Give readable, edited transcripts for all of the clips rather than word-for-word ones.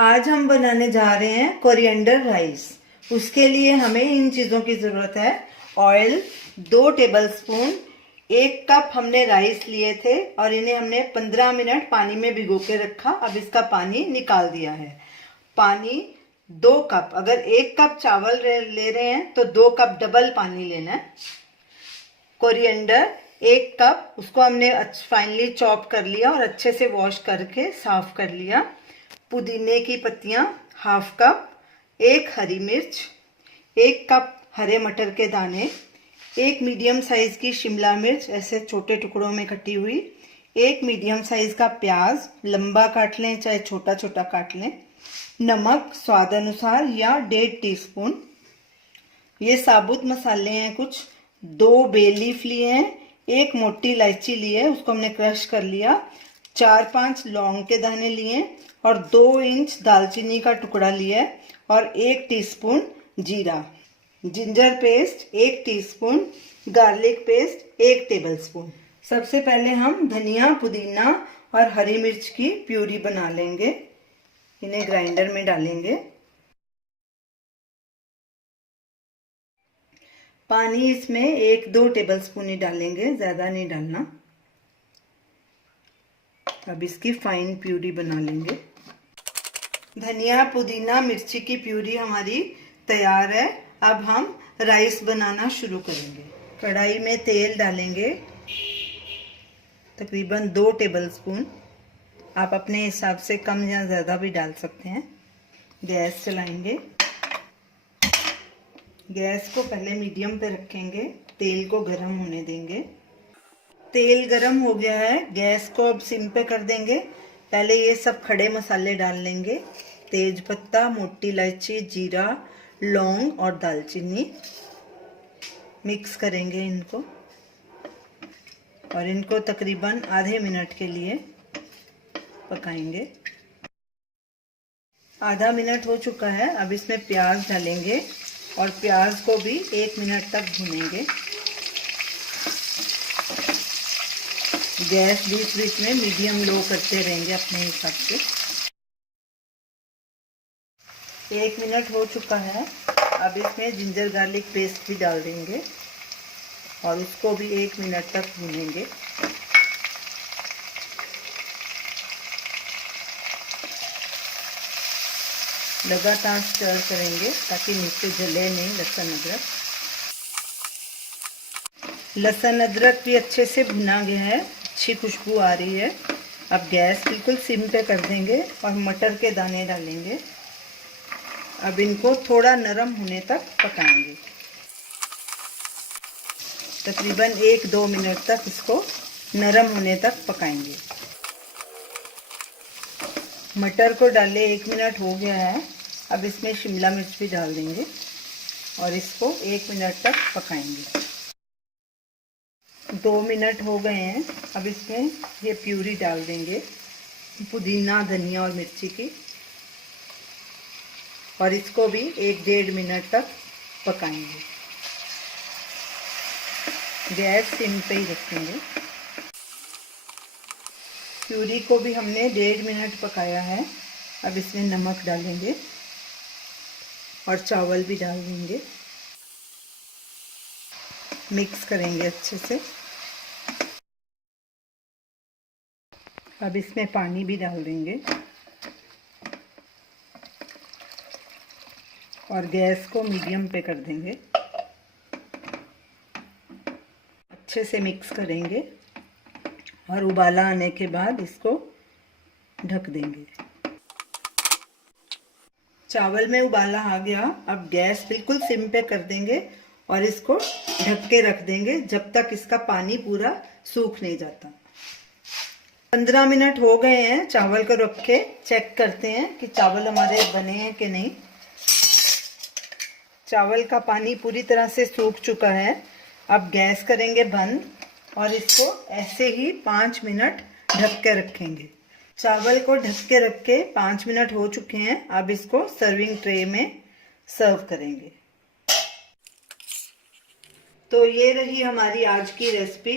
आज हम बनाने जा रहे हैं कोरिएंडर राइस। उसके लिए हमें इन चीज़ों की ज़रूरत है। ऑयल 2 टेबलस्पून, 1 कप हमने राइस लिए थे और इन्हें हमने 15 मिनट पानी में भिगो के रखा। अब इसका पानी निकाल दिया है। पानी 2 कप, अगर 1 कप चावल ले रहे हैं तो 2 कप डबल पानी लेना है। कोरिएंडर 1 कप, उसको हमने फाइनली चॉप कर लिया और अच्छे से वॉश करके साफ कर लिया। पुदीने की पत्तियां ½ कप, 1 हरी मिर्च, 1 कप हरे मटर के दाने, 1 मीडियम साइज की शिमला मिर्च ऐसे छोटे टुकड़ों में कटी हुई, 1 मीडियम साइज का प्याज, लंबा काट लें चाहे छोटा छोटा काट लें, नमक स्वाद अनुसार या 1.5 टीस्पून। ये साबुत मसाले हैं कुछ। 2 बे लीफ लिए हैं, 1 मोटी इलायची ली है, उसको हमने क्रश कर लिया, 4-5 लौंग के दाने लिए और 2 इंच दालचीनी का टुकड़ा लिया है और 1 टीस्पून जीरा। Ginger paste 1 teaspoon, garlic paste 1 tablespoon. सबसे पहले हम धनिया, पुदीना और हरी मिर्च की प्यूरी बना लेंगे। इन्हें ग्राइंडर में डालेंगे। पानी इसमें 1-2 टेबलस्पून ही डालेंगे, ज्यादा नहीं डालना। अब इसकी फाइन प्यूरी बना लेंगे। धनिया, पुदीना, मिर्ची की प्यूरी हमारी तैयार है। अब हम राइस बनाना शुरू करेंगे। कढ़ाई में तेल डालेंगे, तकरीबन 2 टेबलस्पून। आप अपने हिसाब से कम या ज़्यादा भी डाल सकते हैं। गैस चलाएंगे। गैस को पहले मीडियम पे रखेंगे, तेल को गर्म होने देंगे। तेल गरम हो गया है, गैस को अब सिम पे कर देंगे। पहले ये सब खड़े मसाले डाल लेंगे। तेज पत्ता, मोटी इलायची, जीरा, लौंग और दालचीनी। मिक्स करेंगे इनको और इनको तकरीबन आधे मिनट के लिए पकाएंगे। आधा मिनट हो चुका है। अब इसमें प्याज डालेंगे और प्याज को भी 1 मिनट तक भूनेंगे। गैस बीच बीच में मीडियम लो करते रहेंगे अपने हिसाब से। 1 मिनट हो चुका है। अब इसमें जिंजर गार्लिक पेस्ट भी डाल देंगे और उसको भी 1 मिनट तक भूनेंगे। लगातार स्टर करेंगे ताकि नीचे जले नहीं लहसुन अदरक। लहसुन अदरक भी अच्छे से भुना गया है, अच्छी खुशबू आ रही है। अब गैस बिल्कुल सिम पे कर देंगे और मटर के दाने डालेंगे। अब इनको थोड़ा नरम होने तक पकाएंगे। तकरीबन 1-2 मिनट तक इसको नरम होने तक पकाएंगे। मटर को डाले 1 मिनट हो गया है। अब इसमें शिमला मिर्च भी डाल देंगे और इसको 1 मिनट तक पकाएंगे। 2 मिनट हो गए हैं। अब इसमें ये प्यूरी डाल देंगे, पुदीना, धनिया और मिर्ची की, और इसको भी 1-1.5 मिनट तक पकाएंगे। गैस सिम पे ही रखेंगे। प्यूरी को भी हमने 1.5 मिनट पकाया है। अब इसमें नमक डालेंगे और चावल भी डाल देंगे। मिक्स करेंगे अच्छे से। अब इसमें पानी भी डाल देंगे और गैस को मीडियम पे कर देंगे। अच्छे से मिक्स करेंगे और उबाला आने के बाद इसको ढक देंगे। चावल में उबाला आ गया। अब गैस बिल्कुल सिम पे कर देंगे और इसको ढक के रख देंगे जब तक इसका पानी पूरा सूख नहीं जाता। 15 मिनट हो गए हैं। चावल को रख के चेक करते हैं कि चावल हमारे बने हैं कि नहीं। चावल का पानी पूरी तरह से सूख चुका है। अब गैस करेंगे बंद और इसको ऐसे ही 5 मिनट ढक के रखेंगे। चावल को ढक के रख के 5 मिनट हो चुके हैं। अब इसको सर्विंग ट्रे में सर्व करेंगे। तो ये रही हमारी आज की रेसिपी,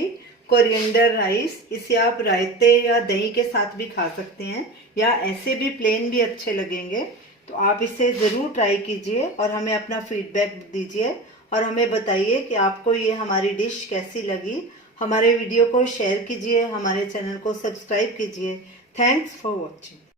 कोरिएंडर राइस। इसे आप रायते या दही के साथ भी खा सकते हैं या ऐसे भी प्लेन भी अच्छे लगेंगे। तो आप इसे ज़रूर ट्राई कीजिए और हमें अपना फीडबैक दीजिए और हमें बताइए कि आपको ये हमारी डिश कैसी लगी। हमारे वीडियो को शेयर कीजिए, हमारे चैनल को सब्सक्राइब कीजिए। Thanks for watching.